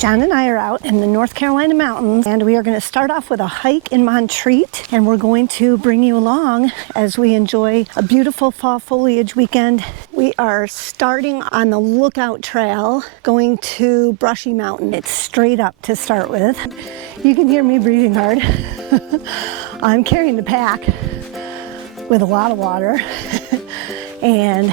John and I are out in the North Carolina mountains, and we are going to start off with a hike in Montreat, and we're going to bring you along as we enjoy a beautiful fall foliage weekend. We are starting on the Lookout Trail, going to Brushy Mountain. It's straight up to start with. You can hear me breathing hard. I'm carrying the pack with a lot of water and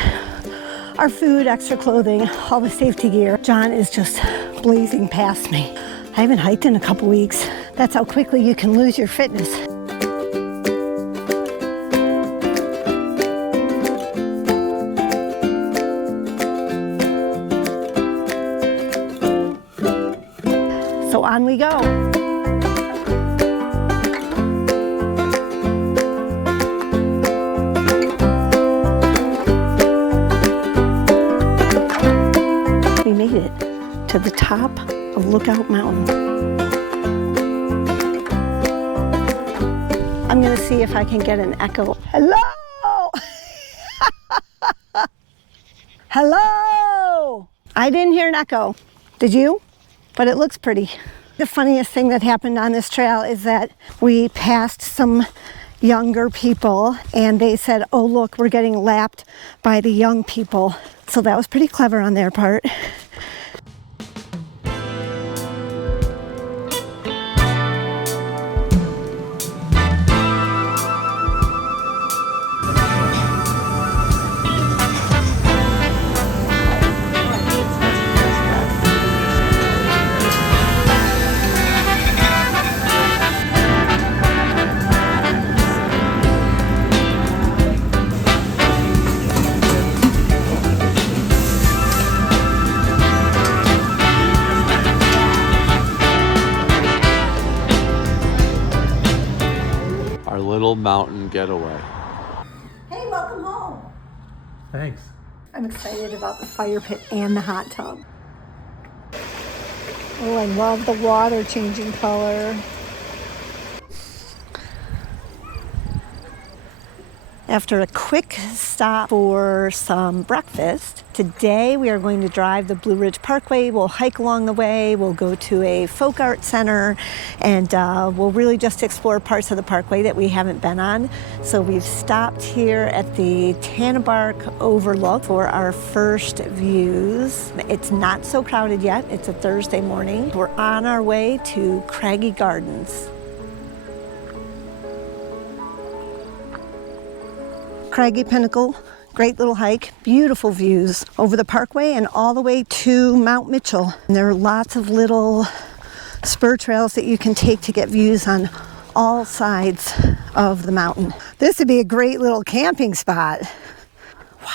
our food, extra clothing, all the safety gear. John is just blazing past me. I haven't hiked in a couple weeks. That's how quickly you can lose your fitness. So on we go. We made it to the top of Lookout Mountain. I'm gonna see if I can get an echo. Hello! Hello! I didn't hear an echo. Did you? But it looks pretty. The funniest thing that happened on this trail is that we passed some younger people and they said, oh look, we're getting lapped by the young people. So that was pretty clever on their part. Little mountain getaway. Hey, welcome home. Thanks. I'm excited about the fire pit and the hot tub. Oh, I love the water changing color. After a quick stop for some breakfast, today we are going to drive the Blue Ridge Parkway. We'll hike along the way, we'll go to a folk art center, and we'll really just explore parts of the parkway that we haven't been on. So we've stopped here at the Tannabark Overlook for our first views. It's not so crowded yet, it's a Thursday morning. We're on our way to Craggy Gardens. Craggy Pinnacle, great little hike, beautiful views over the parkway and all the way to Mount Mitchell. And there are lots of little spur trails that you can take to get views on all sides of the mountain. This would be a great little camping spot. Wow.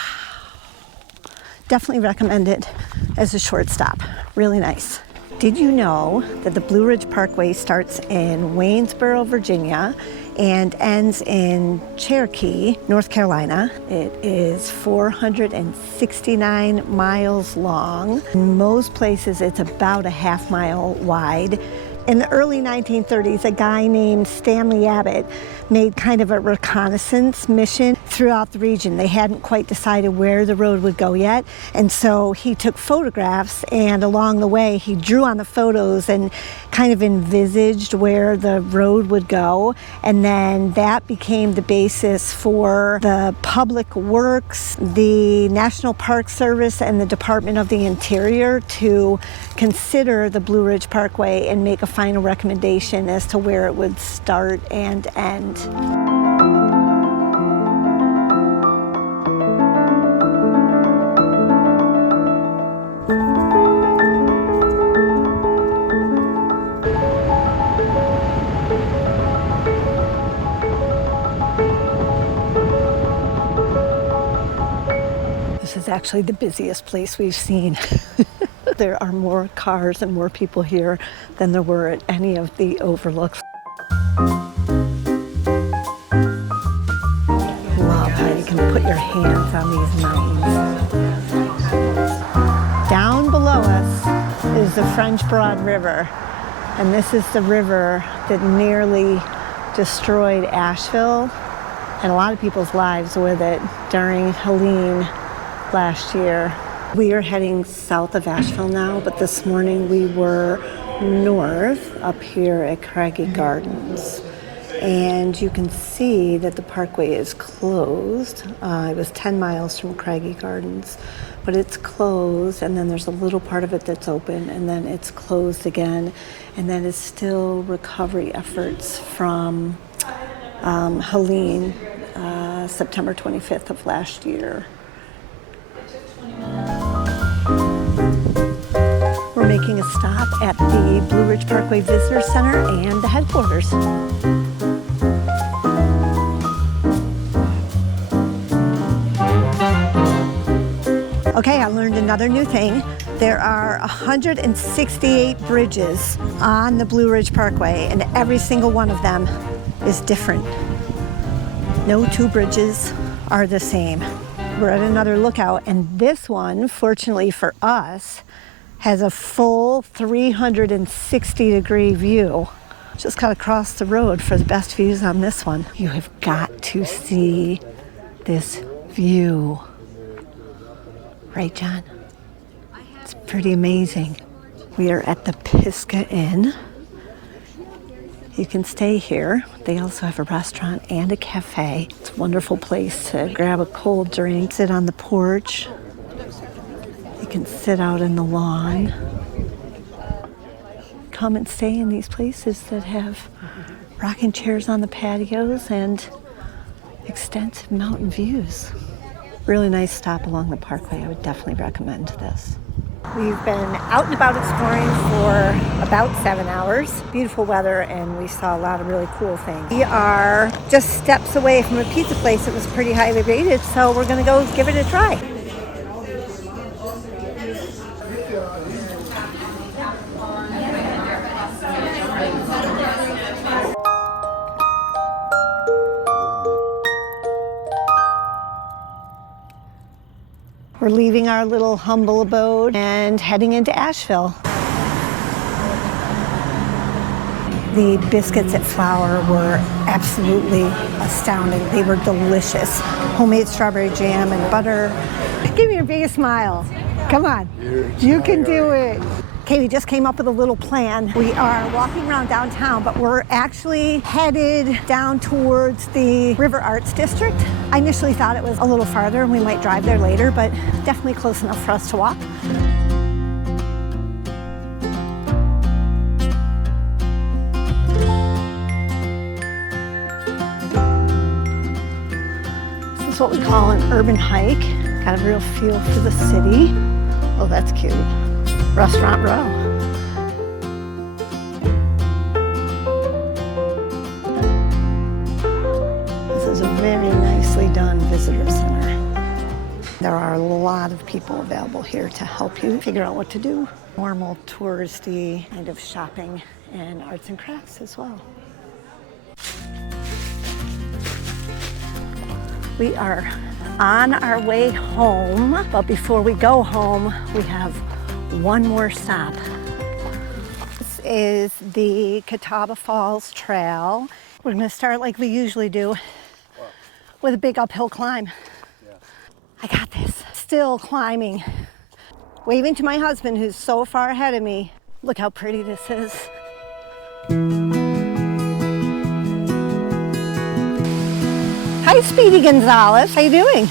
Definitely recommend it as a short stop. Really nice. Did you know that the Blue Ridge Parkway starts in Waynesboro, Virginia, and ends in Cherokee, North Carolina? It is 469 miles long. In most places, it's about a half mile wide. In the early 1930s, a guy named Stanley Abbott made kind of a reconnaissance mission throughout the region. They hadn't quite decided where the road would go yet, and so he took photographs, and along the way he drew on the photos and kind of envisaged where the road would go, and then that became the basis for the Public Works, the National Park Service, and the Department of the Interior to consider the Blue Ridge Parkway and make a final recommendation as to where it would start and end. This is actually the busiest place we've seen. There are more cars and more people here than there were at any of the overlooks. Love how you can put your hands on these mountains. Down below us is the French Broad River, and this is the river that nearly destroyed Asheville and a lot of people's lives with it during Helene last year. We are heading south of Asheville now, but this morning we were north up here at Craggy Gardens. And you can see that the parkway is closed. It was 10 miles from Craggy Gardens, but it's closed, and then there's a little part of it that's open, and then it's closed again. And that is still recovery efforts from Helene, September 25th of last year. We're making a stop at the Blue Ridge Parkway Visitor Center and the headquarters. Okay, I learned another new thing. There are 168 bridges on the Blue Ridge Parkway, and every single one of them is different. No two bridges are the same. We're at another lookout, and this one, fortunately for us, has a full 360-degree view. Just got to cross the road for the best views on this one. You have got to see this view. Right, John? It's pretty amazing. We are at the Pisgah Inn. You can stay here. They also have a restaurant and a cafe. It's a wonderful place to grab a cold drink, sit on the porch. You can sit out in the lawn. Come and stay in these places that have rocking chairs on the patios and extensive mountain views. Really nice stop along the parkway. I would definitely recommend this. We've been out and about exploring for about 7 hours. Beautiful weather, and we saw a lot of really cool things. We are just steps away from a pizza place that was pretty highly rated, so we're gonna go give it a try. We're leaving our little humble abode and heading into Asheville. The biscuits at Flour were absolutely astounding. They were delicious. Homemade strawberry jam and butter. Give me your biggest smile. Come on, you can do it. Okay, we just came up with a little plan. We are walking around downtown, but we're actually headed down towards the River Arts District. I initially thought it was a little farther and we might drive there later, but definitely close enough for us to walk. This is what we call an urban hike. Got a real feel for the city. Oh, that's cute. Restaurant Row. This is a very nicely done visitor center. There are a lot of people available here to help you figure out what to do. Normal touristy kind of shopping and arts and crafts as well. We are on our way home, but before we go home, we have one more stop. This is the Catawba Falls Trail. We're going to start like we usually do with a big uphill climb. Yeah. I got this. Still climbing. Waving to my husband who's so far ahead of me. Look how pretty this is. Hi, Speedy Gonzalez. How you doing?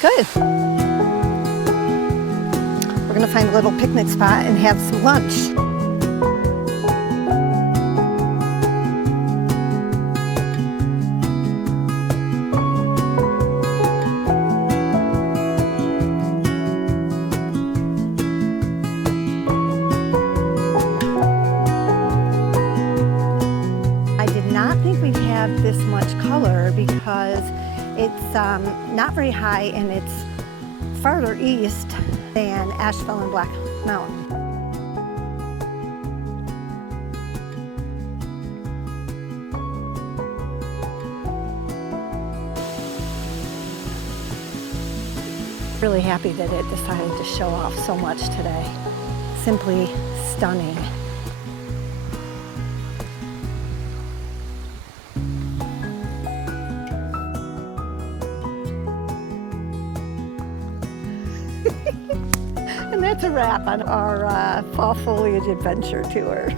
Good. We're gonna find a little picnic spot and have some lunch. I did not think we'd have this much color because it's not very high and it's farther east than Asheville and Black Mountain. Really happy that it decided to show off so much today. Simply stunning. And that's a wrap on our fall foliage adventure tour.